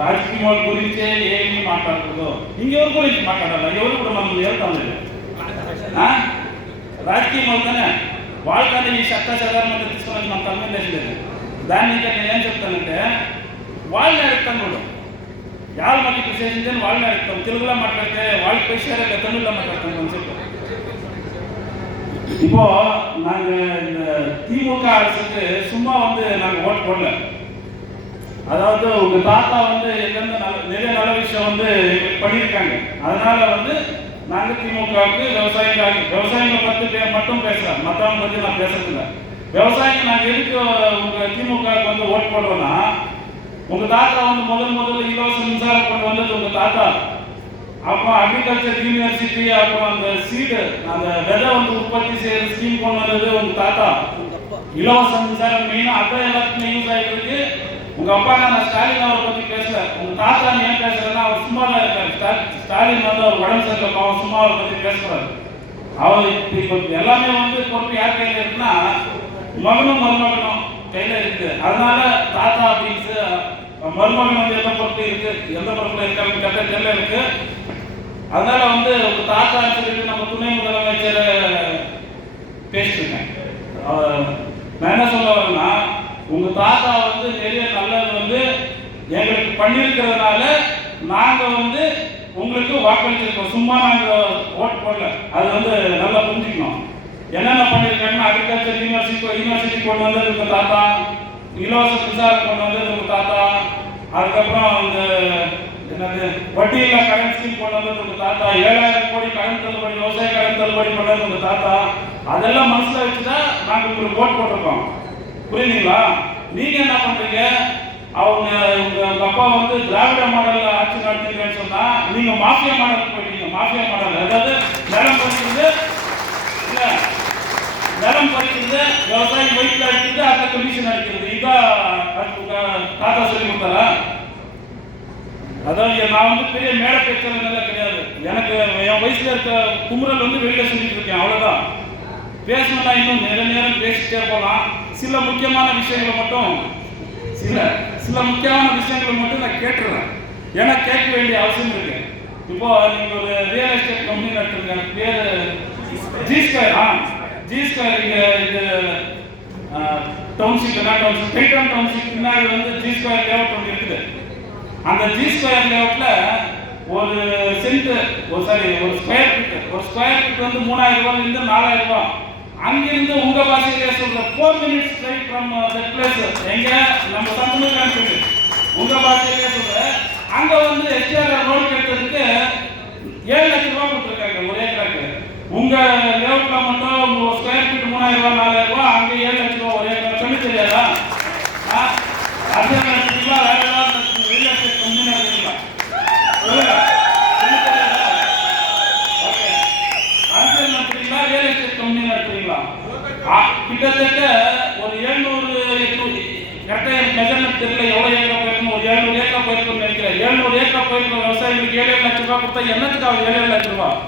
రాజకీయాల గురించే ఏమి మాట్లాడకూడదు. ఇంకెవరి గురించి మాట్లాడాలి? ఎవరు కూడా మనం వెళ్తాం లేదు. రాజకీయం అవుతానే వాళ్ళకన్నా ఈ చట్ట చదవడం తీసుకుని మన తల మీద లేదు. దాన్ని ఇంకా నేనేం చెప్తానంటే వాళ్ళని అడుగుతాను కూడా யார் மதிப்பு செஞ்சுன்னு வாழ்ந்து அடித்தோம். தெலுங்குல மாட்டாங்க வாழ் பேசுகிற இல்லை தமிழில் மாட்டாங்க கான்செப்ட். இப்போ நாங்கள் இந்த திமுக அரசுக்கு சும்மா வந்து நாங்கள் ஓட் போடல. அதாவது உங்கள் தாத்தா வந்து எங்கேருந்து நிறைய நல்ல விஷயம் வந்து பண்ணியிருக்காங்க. அதனால வந்து நாங்கள் திமுகவுக்கு விவசாயிகளை பற்றி மட்டும் பேசுகிறோம். மற்றவங்க பற்றி நான் பேசுறதில்ல. விவசாயிங்க நாங்கள் எதுக்கு உங்கள் திமுகவுக்கு வந்து ஓட் போடுறோன்னா உங்கள் தாத்தா வந்து முதல்ல இலவச மின்சாரம் கொண்டு வந்தது உங்கள் தாத்தா. அப்புறம் அக்ரிகல்ச்சர் யூனிவர்சிட்டி, அப்புறம் அந்த சீடு அந்த விதை வந்து உற்பத்தி செய்கிற ஸ்கீம் கொண்டு வந்தது உங்கள் தாத்தா. இலவச மின்சாரம் மெயினாக அதான் எல்லாத்துக்குமே யூஸ் ஆகிருக்கு. உங்கள் அப்பா நான் ஸ்டாலின் அவரை பற்றி பேசல. உங்கள் தாத்தா ஏன் பேசுகிறேன்னா அவர் சும்மா தான் இருக்காரு. ஸ்டாலின் வந்து அவர் உடம்பு சரியில்லை, அவன் சும்மா அவரை பற்றி பேசுகிறாரு. அவர் இப்போ எல்லாமே வந்து பொறுப்பு யார் கையில் இருக்குன்னா மகனும் மருமகனும் கையில் இருக்குது. அதனால தாத்தா அப்படின்னு மருமகன் வந்து எந்த பொறுப்பு இருக்கு, எந்த பொறுப்புல இருக்காருன்னு கேட்ட தெரியல இருக்கு. அதனால வந்து ஒரு தாத்தான்னு சொல்லிட்டு நம்ம துணை முதலமைச்சர் பேசிருக்கேன். நான் என்ன சொல்ல வரேன்னா உங்க தாத்தா வந்து நிறைய நல்லது வந்து எங்களுக்கு பண்ணியிருக்கிறதுனால நாங்க வந்து உங்களுக்கு வாக்களிச்சிருக்கோம். சும்மா நாங்க ஓட்டு போடல. அது வந்து நல்லா புரிஞ்சுக்கணும். என்னென்ன பண்ணியிருக்காங்கன்னா அக்ரிகல்ச்சர் யூனிவர்சிட்டி கொண்டு வந்தது உங்க தாத்தா, இலவச மின்சாரம் கொண்டு வந்தது உங்க தாத்தா, அதுக்கப்புறம் இந்த என்னது வட்டியில்லா கடன் ஸ்கீம் கொண்டு வந்தது உங்க தாத்தா, 7000 கோடி கடன் தள்ளுபடி, விவசாய கடன் தள்ளுபடி பண்ணது உங்க தாத்தா. அதெல்லாம் மனசுல வச்சுதான் நாங்க உங்களுக்கு ஓட் போட்டிருக்கோம். புரியுதுங்களா? நீங்க என்ன பண்றீங்க? அவங்க உங்க அப்பா வந்து திராவிட மாடல் ஆட்சி நடத்துறீங்கன்னு சொன்னா நீங்க மாஃபியா மாடல் போயிட்டீங்க. மாஃபியா மாடல் அதாவது நிலம் பறிக்கிறது இல்ல, நிலம் பறிக்கிறது, விவசாயி வயிற்றுல அடிக்கிறது, அந்த கமிஷன் அடிக்கிறது. இதான் தாத்தா சொல்லி கொடுத்தாரா? அதாவது நான் வந்து பெரிய மேடை பேச்சுறதுனால கிடையாது. எனக்கு என் வயசுல இருக்க குமுறல் வந்து வெளியில சொல்லிட்டு இருக்கேன். அவ்வளவுதான். பேசணும்னா இன்னும் நிறைய நேரம் பேசிட்டே போகலாம். சில முக்கியமான விஷயங்களை மட்டும் நான் கேட்டுறேன். ஏன்னா கேட்க வேண்டிய அவசியம் இருக்கு. இப்போ நீங்க ஒரு ரியல் எஸ்டேட் கம்பெனி நடத்துறீங்க. பேரு ஜி ஸ்கொயர். இங்க இது டவுன்ஷிப் டைட்டன் டவுன்ஷிப் பின்னாடி வந்து ஜி ஸ்கொயர் லேஅவுட் ஒன்று இருக்குது. அந்த ஜி ஸ்கொயர் லேஅவுட்ல ஒரு சென்ட் ஒரு ஸ்கொயர் ஃபீட் வந்து 3000 ரூபாயிலிருந்து 4000 ரூபாய். அங்கிருந்து உங்க பாஷையிலே சொல்ற 4 minutes straight from that place. எங்க நம்ம தமிழ்நாட்டுல உங்க பாஷையிலே சொல்ற அங்க வந்து எஸ்டிஆர் ரோடு கேட்டதுக்கு 7 லட்சம் ரூபாய் கொடுத்துருக்காங்க ஒரு ஏக்கருக்கு. உங்க லேஅவுட்ல மட்டும் ஸ்கொயர் ஃபீட் 3000 ரூபாய் 4000 ரூபாய், அங்க 7 லட்சம் ரூபாய் ஒரு ஏக்கர். சொல்லி தெரியாதா? அது நடத்துறீங்களா? வேற ஏதாவது ரியல் எஸ்டேட் கம்பெனி நடத்துறீங்களா? சொல்லுங்க. சொல்லி தெரியாதா? ஓகே. அரசியல் நடத்துறீங்களா? ரியல் எஸ்டேட் கம்பெனி நடத்துறீங்களா? கிட்டத்தட்ட ஒரு 700 கரெக்டா மெஜர்மெண்ட் தெரியல எவ்வளவு ஏக்கரா போயிருக்கும். ஒரு 700 ஏக்கரா போயிருக்கும்னு நினைக்கிறேன். 700 ஏக்கரா போயிருக்கும் விவசாயிகளுக்கு 7 லட்சம் ரூபாய் கொடுத்தா என்னத்துக்கு ஆகுது? 7 லட்சம் ரூபாய்.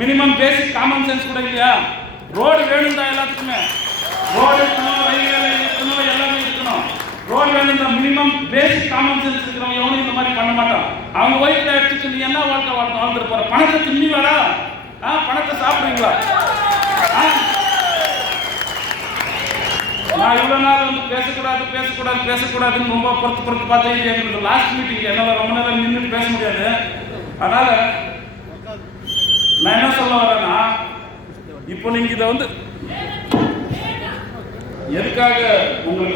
மினிமம் பேசிக் காமன் சென்ஸ் கூட இல்லையா? ரோடு வேணும் தான் எல்லாத்துக்குமே. ரோடு இருக்கணும், ரயில்வே இருக்கணும், எல்லாமே இருக்கணும். ரோடு வேணும் தான். மினிமம் பேசிக் காமன் சென்ஸ் இருக்கிறவங்க எவனும் இந்த மாதிரி பண்ண மாட்டான். அவங்க வயிற்றுல எடுத்துட்டு நீ என்ன வாழ்ந்துட்டு போற? பணத்தை தின்னீங்களா? பணத்தை சாப்பிடுவீங்களா? நான் இவ்வளவு நாள் வந்து பேசக்கூடாதுன்னு ரொம்ப பொறுத்து பார்த்தேன். இது எங்களுக்கு லாஸ்ட் மீட்டிங். என்னால் ரொம்ப நேரம் நின்று பேச முடியாது. அதனால நான் என்ன சொல்ல வரேன்னா இப்போ நீங்க இதை வந்து எதுக்காக உங்களுக்கு